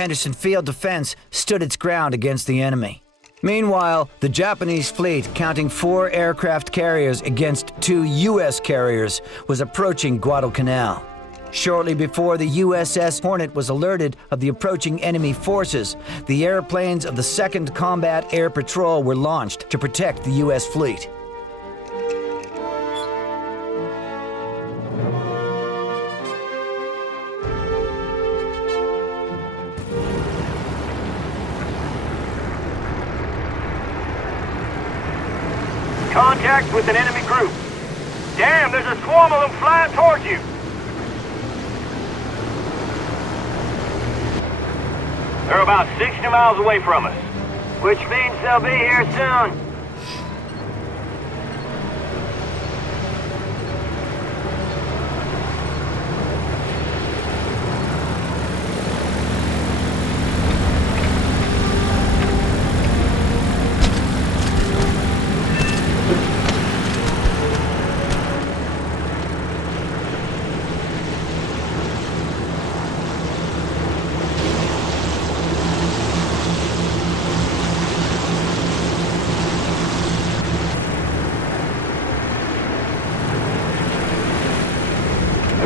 Henderson Field defense stood its ground against the enemy. Meanwhile, the Japanese fleet, counting 4 aircraft carriers against 2 U.S. carriers, was approaching Guadalcanal. Shortly before the USS Hornet was alerted of the approaching enemy forces, the airplanes of the 2nd Combat Air Patrol were launched to protect the U.S. fleet. Contact with an enemy group. Damn, there's a swarm of them flying towards you. They're about 60 miles away from us. Which means they'll be here soon.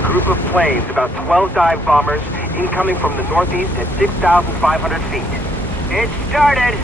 Group of planes, about 12 dive bombers, incoming from the northeast at 6,500 feet. It started!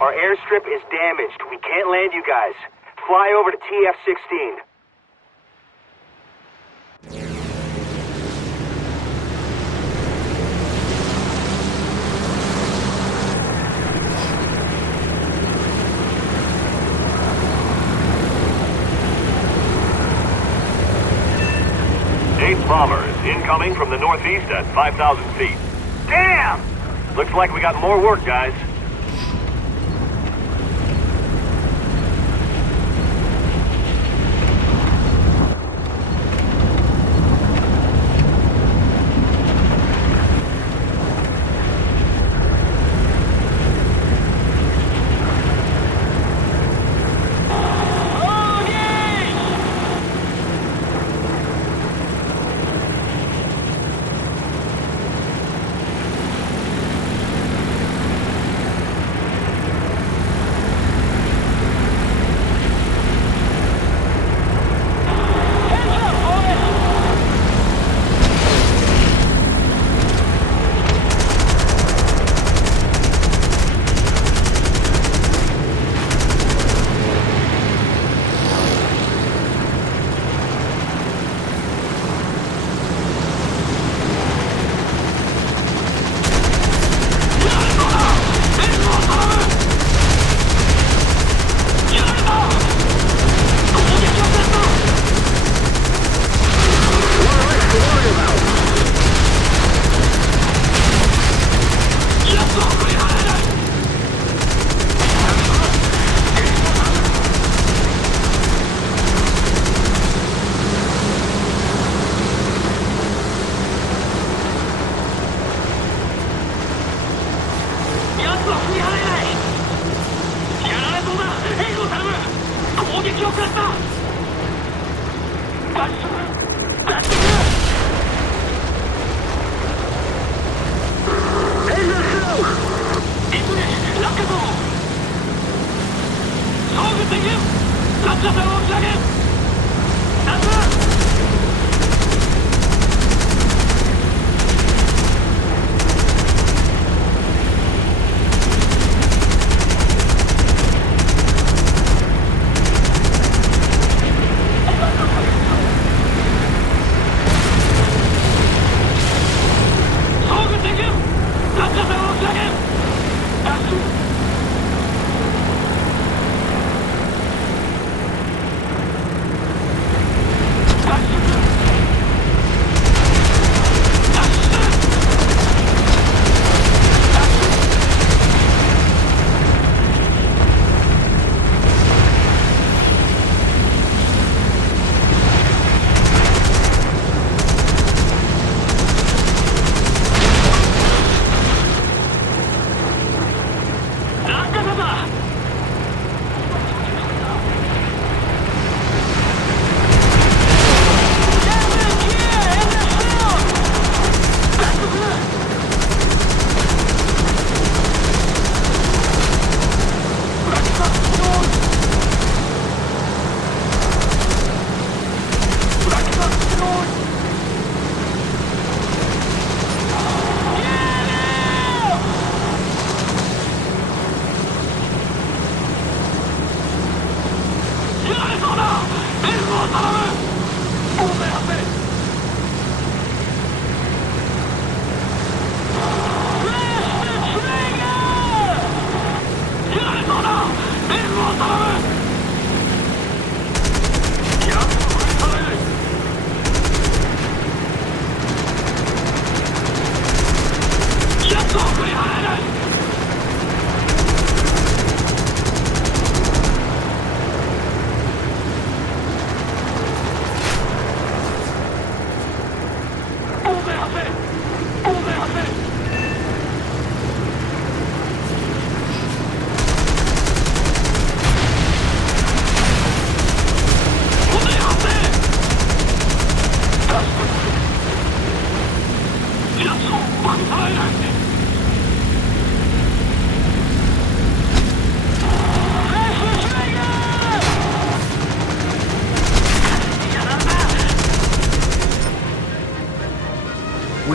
Our airstrip is damaged. We can't land you guys. Fly over to TF-16. Eighth bomber is incoming from the northeast at 5,000 feet. Damn! Looks like we got more work, guys.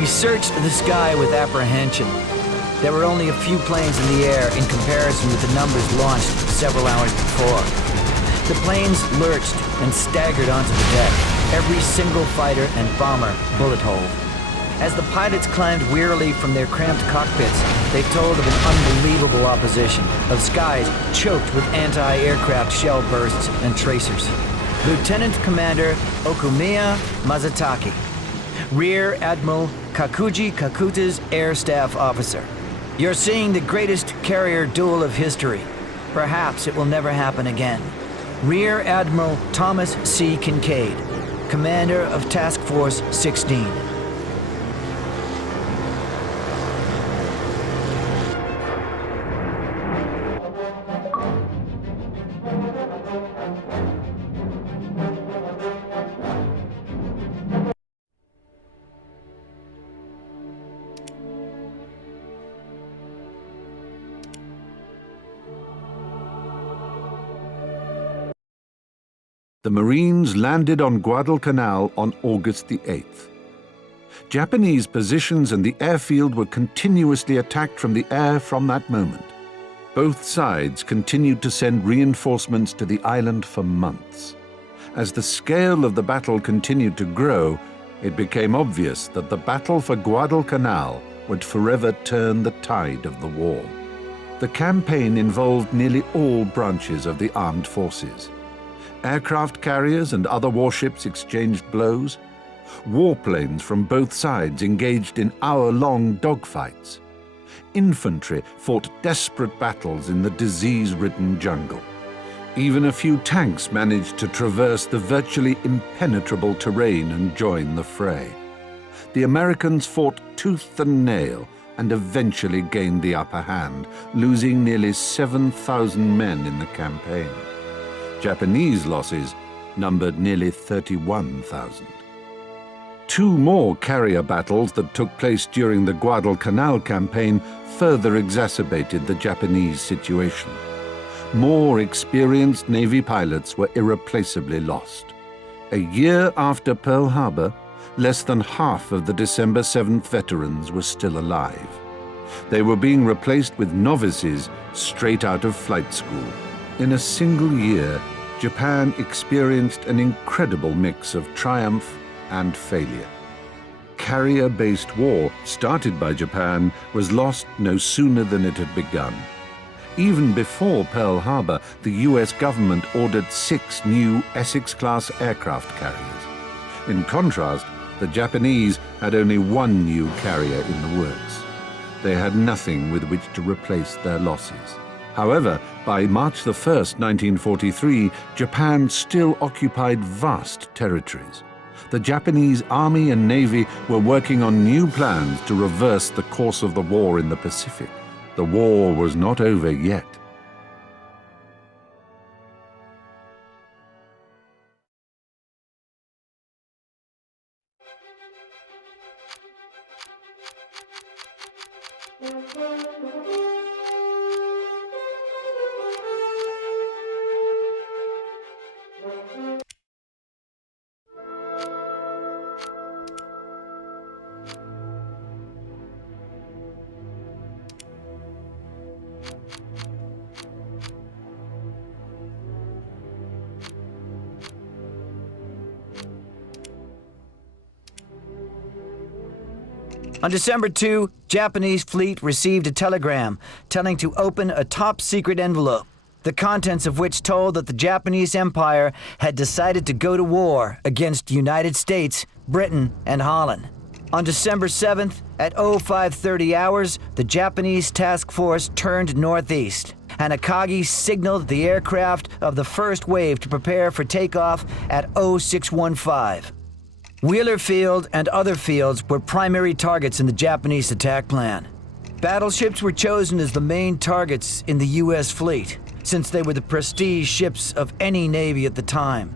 We searched the sky with apprehension. There were only a few planes in the air in comparison with the numbers launched several hours before. The planes lurched and staggered onto the deck, every single fighter and bomber bullet-holed. As the pilots climbed wearily from their cramped cockpits, they told of an unbelievable opposition, of skies choked with anti-aircraft shell bursts and tracers. Lieutenant Commander Okumiya Mazataki, Rear Admiral Kakuji Kakuta's Air Staff Officer. You're seeing the greatest carrier duel of history. Perhaps it will never happen again. Rear Admiral Thomas C. Kincaid, Commander of Task Force 16. The Marines landed on Guadalcanal on August the 8th. Japanese positions and the airfield were continuously attacked from the air from that moment. Both sides continued to send reinforcements to the island for months. As the scale of the battle continued to grow, it became obvious that the battle for Guadalcanal would forever turn the tide of the war. The campaign involved nearly all branches of the armed forces. Aircraft carriers and other warships exchanged blows. Warplanes from both sides engaged in hour-long dogfights. Infantry fought desperate battles in the disease-ridden jungle. Even a few tanks managed to traverse the virtually impenetrable terrain and join the fray. The Americans fought tooth and nail and eventually gained the upper hand, losing nearly 7,000 men in the campaign. Japanese losses numbered nearly 31,000. Two more carrier battles that took place during the Guadalcanal campaign further exacerbated the Japanese situation. More experienced Navy pilots were irreplaceably lost. A year after Pearl Harbor, less than half of the December 7th veterans were still alive. They were being replaced with novices straight out of flight school. In a single year, Japan experienced an incredible mix of triumph and failure. Carrier-based war, started by Japan, was lost no sooner than it had begun. Even before Pearl Harbor, the US government ordered 6 new Essex-class aircraft carriers. In contrast, the Japanese had only 1 new carrier in the works. They had nothing with which to replace their losses. However, by March 1, 1943, Japan still occupied vast territories. The Japanese Army and Navy were working on new plans to reverse the course of the war in the Pacific. The war was not over yet. On December 2, Japanese fleet received a telegram telling to open a top-secret envelope, the contents of which told that the Japanese Empire had decided to go to war against the United States, Britain, and Holland. On December 7th, at 0530 hours, the Japanese task force turned northeast, and Akagi signaled the aircraft of the first wave to prepare for takeoff at 0615. Wheeler Field and other fields were primary targets in the Japanese attack plan. Battleships were chosen as the main targets in the U.S. fleet, since they were the prestige ships of any navy at the time.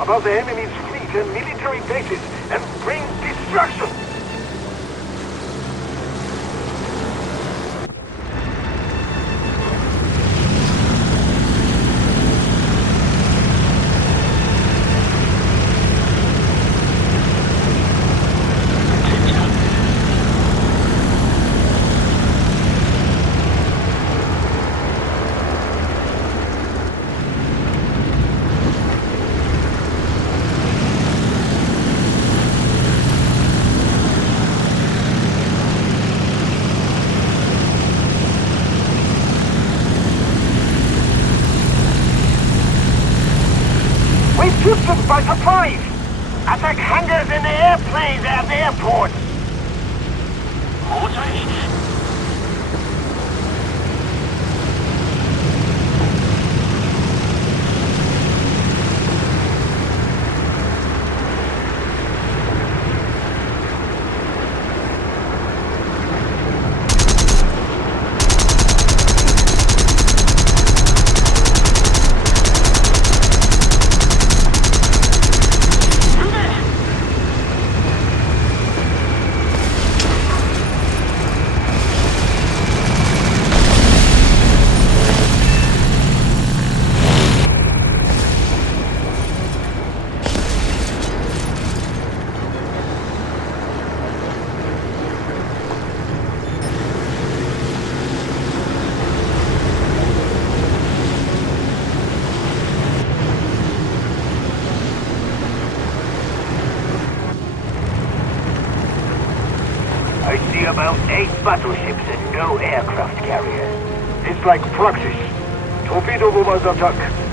above the enemy's fleet and military bases and bring destruction! Took them by surprise! Attack hangars and airplanes at the airport! I see about 8 battleships and no aircraft carriers. It's like practice. Torpedo bombers attack.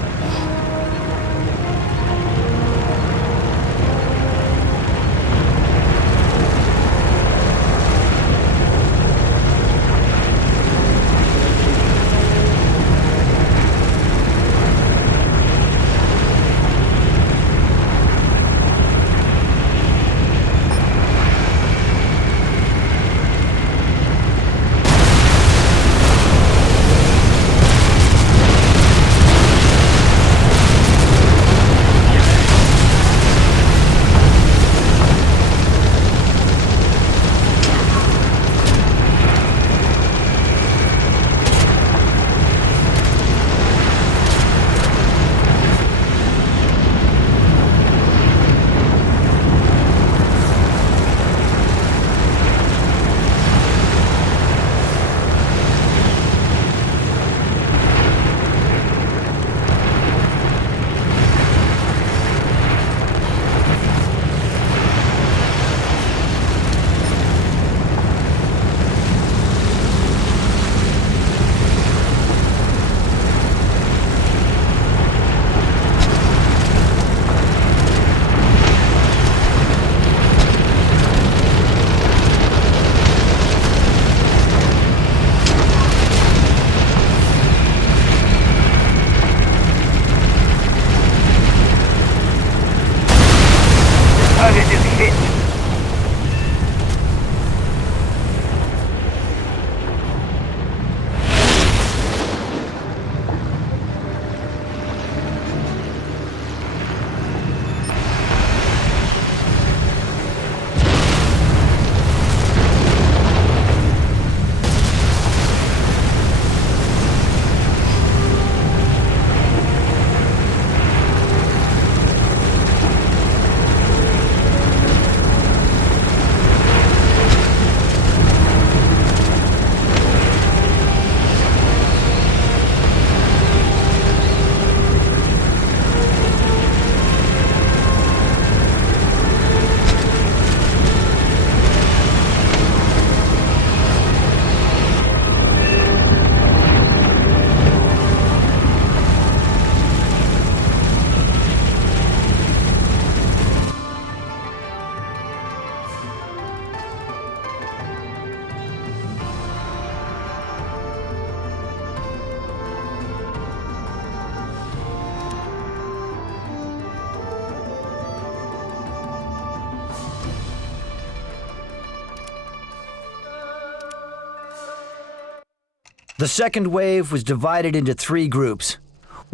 The second wave was divided into 3 groups.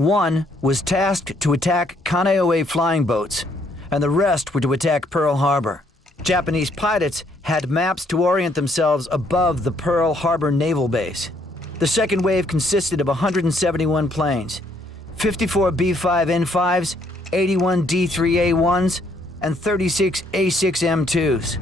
One was tasked to attack Kaneohe flying boats, and the rest were to attack Pearl Harbor. Japanese pilots had maps to orient themselves above the Pearl Harbor naval base. The second wave consisted of 171 planes, 54 B-5N5s, 81 D-3A1s, and 36 A-6M2s.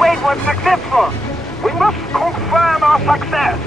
Wait was successful. We must confirm our success.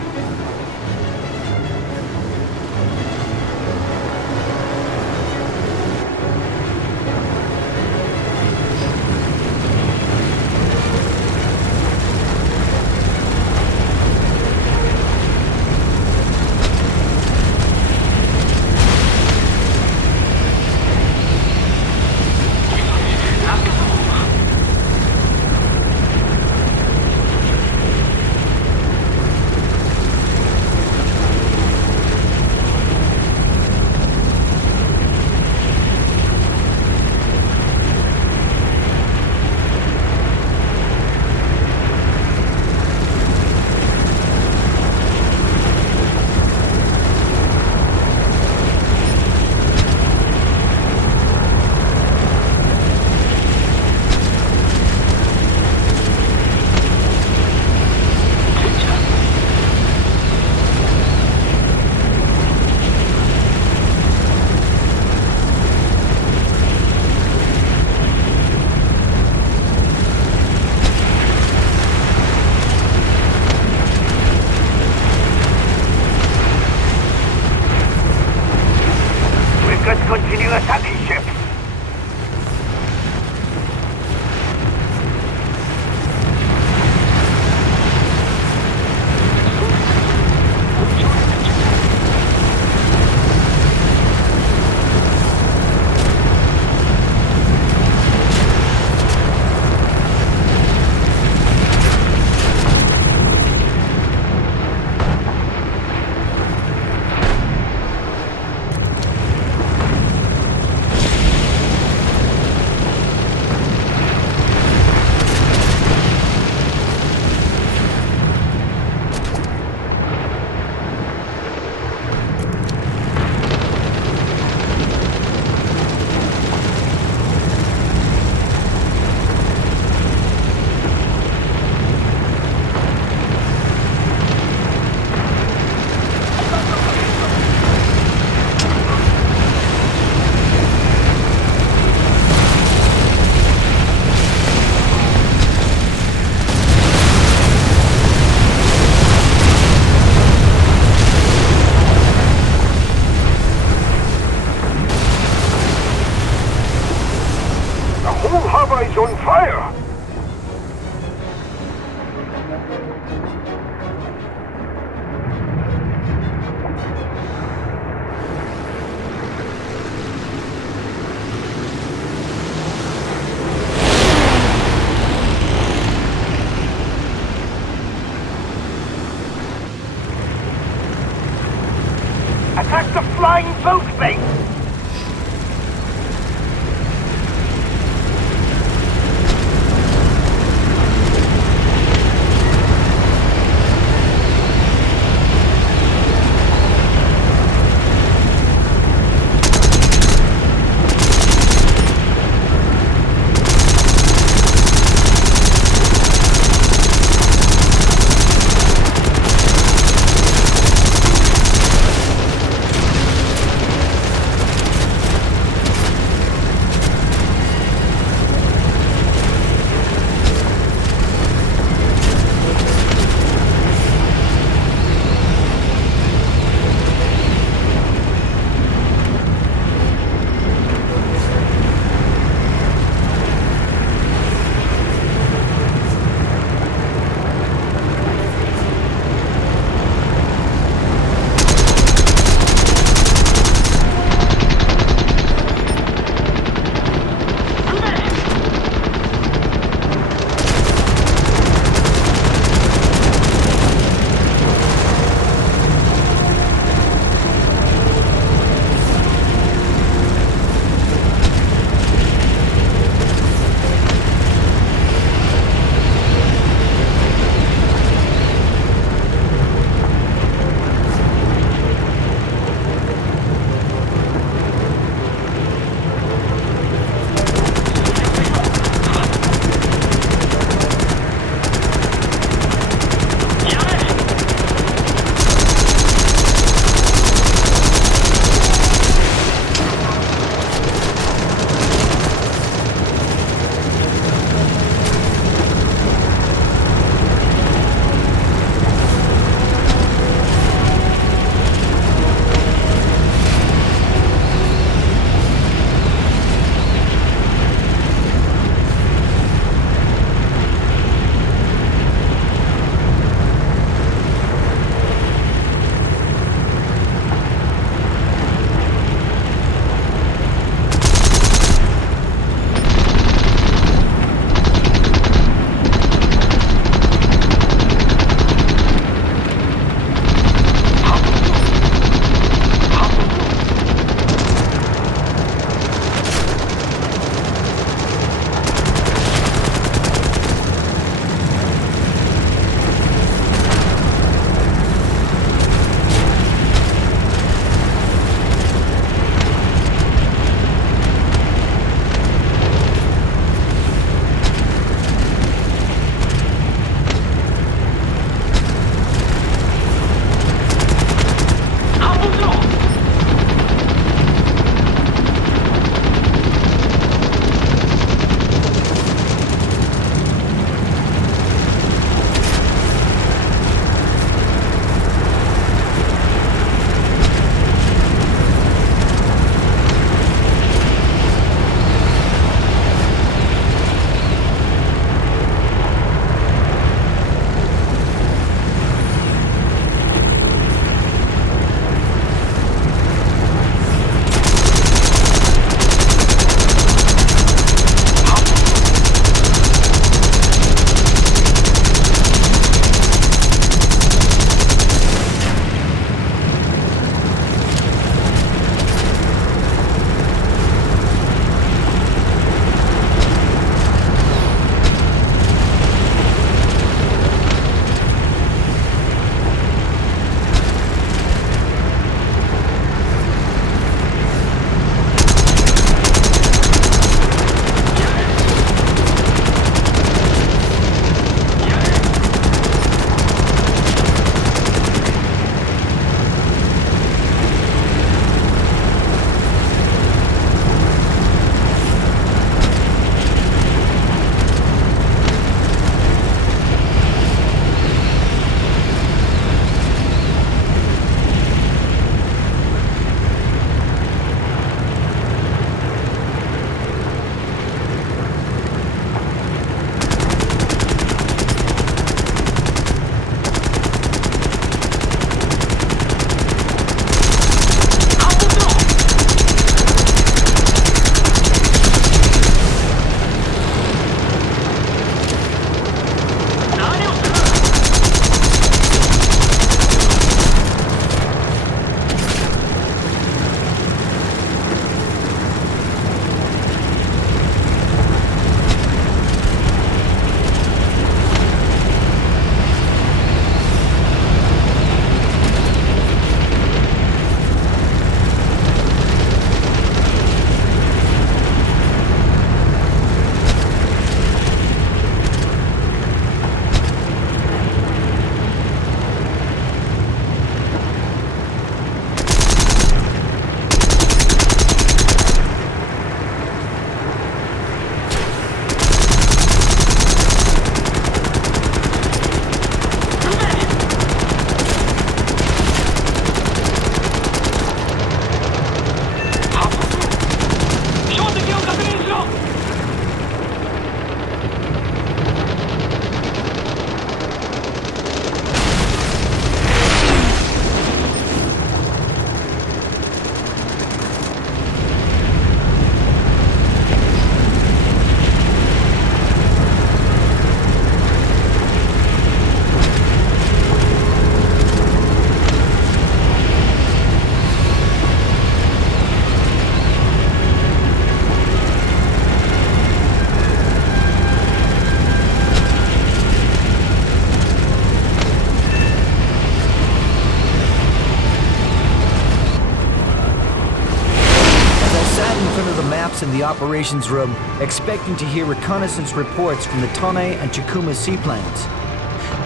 the operations room, expecting to hear reconnaissance reports from the Tone and Chikuma seaplanes,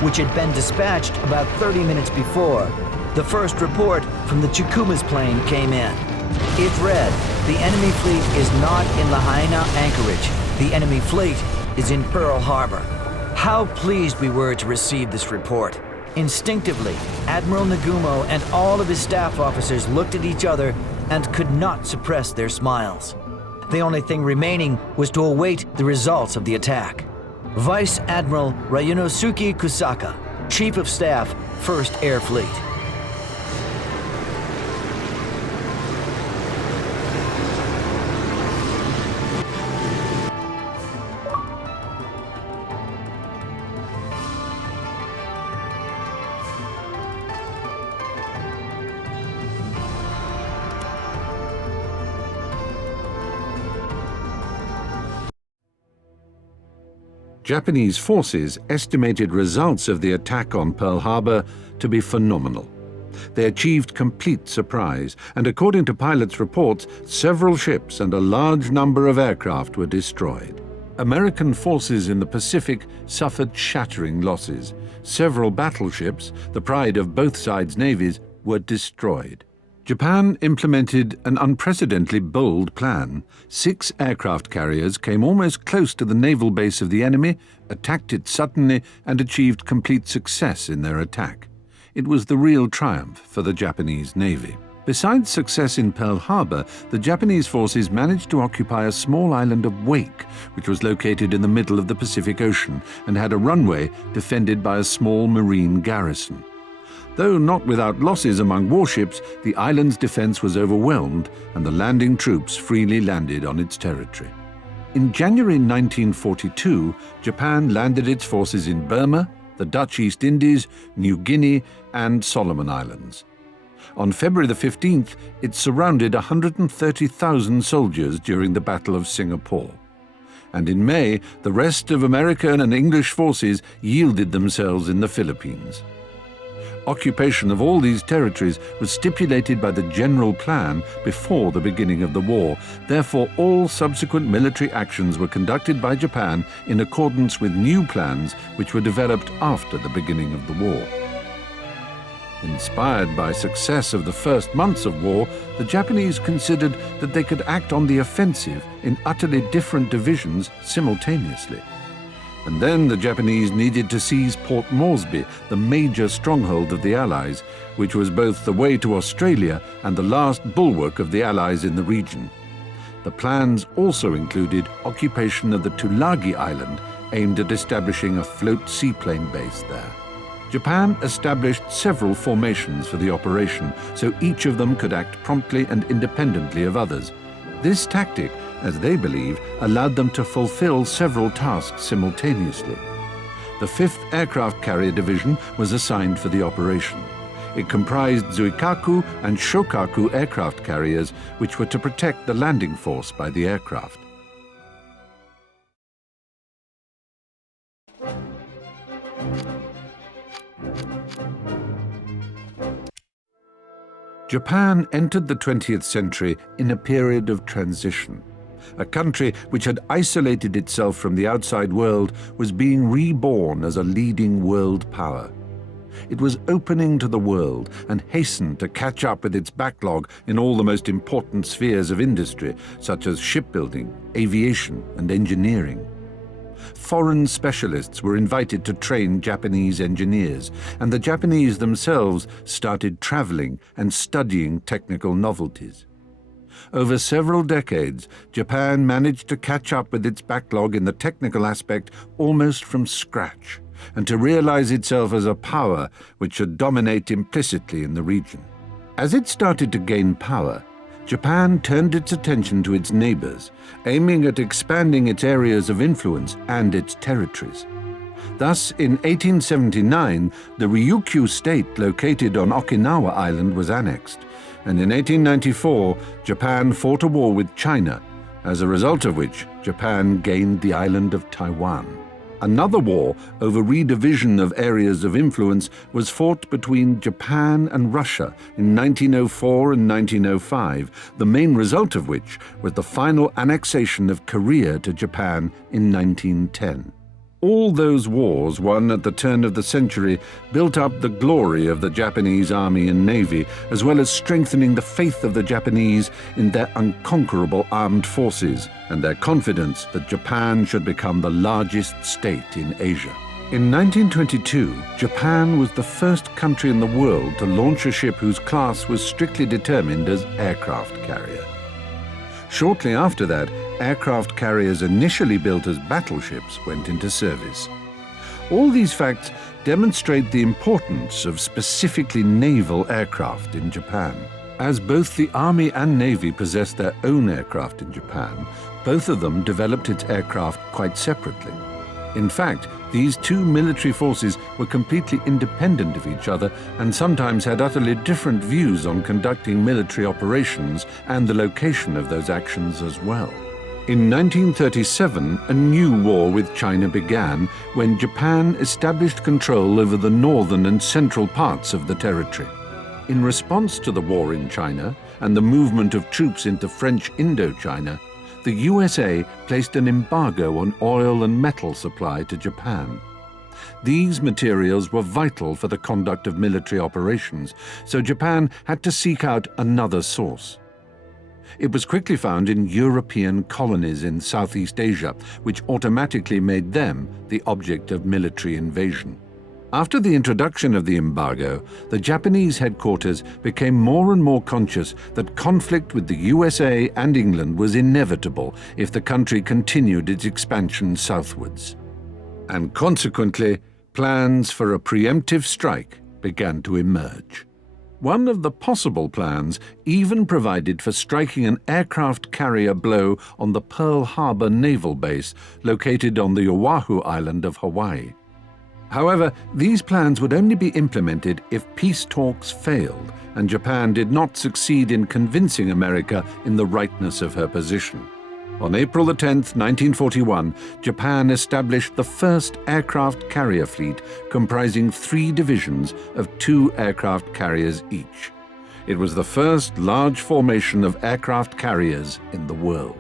which had been dispatched about 30 minutes before. The first report from the Chikuma's plane came in. It read, "The enemy fleet is not in Lahaina anchorage. The enemy fleet is in Pearl Harbor." How pleased we were to receive this report. Instinctively, Admiral Nagumo and all of his staff officers looked at each other and could not suppress their smiles. The only thing remaining was to await the results of the attack. Vice Admiral Ryunosuke Kusaka, Chief of Staff, 1st Air Fleet. Japanese forces estimated results of the attack on Pearl Harbor to be phenomenal. They achieved complete surprise, and according to pilots' reports, several ships and a large number of aircraft were destroyed. American forces in the Pacific suffered shattering losses. Several battleships, the pride of both sides' navies, were destroyed. Japan implemented an unprecedentedly bold plan. 6 aircraft carriers came almost close to the naval base of the enemy, attacked it suddenly, and achieved complete success in their attack. It was the real triumph for the Japanese Navy. Besides success in Pearl Harbor, the Japanese forces managed to occupy a small island of Wake, which was located in the middle of the Pacific Ocean and had a runway defended by a small marine garrison. Though not without losses among warships, the island's defense was overwhelmed and the landing troops freely landed on its territory. In January 1942, Japan landed its forces in Burma, the Dutch East Indies, New Guinea, and Solomon Islands. On February the 15th, it surrounded 130,000 soldiers during the Battle of Singapore. And in May, the rest of American and English forces yielded themselves in the Philippines. Occupation of all these territories was stipulated by the general plan before the beginning of the war. Therefore, all subsequent military actions were conducted by Japan in accordance with new plans which were developed after the beginning of the war. Inspired by success of the first months of war, the Japanese considered that they could act on the offensive in utterly different divisions simultaneously. And then the Japanese needed to seize Port Moresby, the major stronghold of the Allies, which was both the way to Australia and the last bulwark of the Allies in the region. The plans also included occupation of the Tulagi Island, aimed at establishing a float seaplane base there. Japan established several formations for the operation, so each of them could act promptly and independently of others. This tactic, as they believe, allowed them to fulfill several tasks simultaneously. The 5th Aircraft Carrier Division was assigned for the operation. It comprised Zuikaku and Shokaku aircraft carriers, which were to protect the landing force by the aircraft. Japan entered the 20th century in a period of transition. A country which had isolated itself from the outside world was being reborn as a leading world power. It was opening to the world and hastened to catch up with its backlog in all the most important spheres of industry, such as shipbuilding, aviation, and engineering. Foreign specialists were invited to train Japanese engineers, and the Japanese themselves started traveling and studying technical novelties. Over several decades, Japan managed to catch up with its backlog in the technical aspect almost from scratch, and to realize itself as a power which should dominate implicitly in the region. As it started to gain power, Japan turned its attention to its neighbors, aiming at expanding its areas of influence and its territories. Thus, in 1879, the Ryukyu state located on Okinawa Island was annexed, and in 1894, Japan fought a war with China, as a result of which Japan gained the island of Taiwan. Another war over redivision of areas of influence was fought between Japan and Russia in 1904 and 1905, the main result of which was the final annexation of Korea to Japan in 1910. All those wars won at the turn of the century built up the glory of the Japanese Army and Navy, as well as strengthening the faith of the Japanese in their unconquerable armed forces and their confidence that Japan should become the largest state in Asia. In 1922, Japan was the first country in the world to launch a ship whose class was strictly determined as aircraft carrier. Shortly after that, aircraft carriers initially built as battleships went into service. All these facts demonstrate the importance of specifically naval aircraft in Japan. As both the Army and Navy possessed their own aircraft in Japan, both of them developed its aircraft quite separately. In fact, these two military forces were completely independent of each other and sometimes had utterly different views on conducting military operations and the location of those actions as well. In 1937, a new war with China began when Japan established control over the northern and central parts of the territory. In response to the war in China and the movement of troops into French Indochina, the USA placed an embargo on oil and metal supply to Japan. These materials were vital for the conduct of military operations, so Japan had to seek out another source. It was quickly found in European colonies in Southeast Asia, which automatically made them the object of military invasion. After the introduction of the embargo, the Japanese headquarters became more and more conscious that conflict with the USA and England was inevitable if the country continued its expansion southwards. And consequently, plans for a preemptive strike began to emerge. One of the possible plans even provided for striking an aircraft carrier blow on the Pearl Harbor Naval Base located on the Oahu island of Hawaii. However, these plans would only be implemented if peace talks failed and Japan did not succeed in convincing America in the rightness of her position. On April 10, 1941, Japan established the first aircraft carrier fleet comprising 3 divisions of 2 aircraft carriers each. It was the first large formation of aircraft carriers in the world.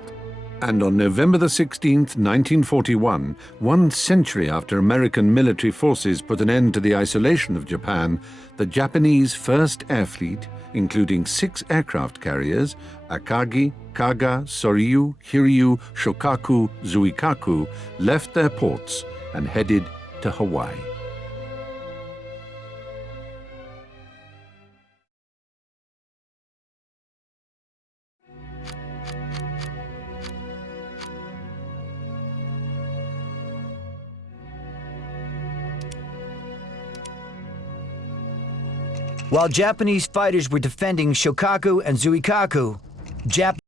And on November 16, 1941, 1 century after American military forces put an end to the isolation of Japan, the Japanese First Air Fleet, including 6 aircraft carriers, Akagi, Kaga, Soryu, Hiryu, Shokaku, Zuikaku, left their ports and headed to Hawaii. While Japanese fighters were defending Shokaku and Zuikaku,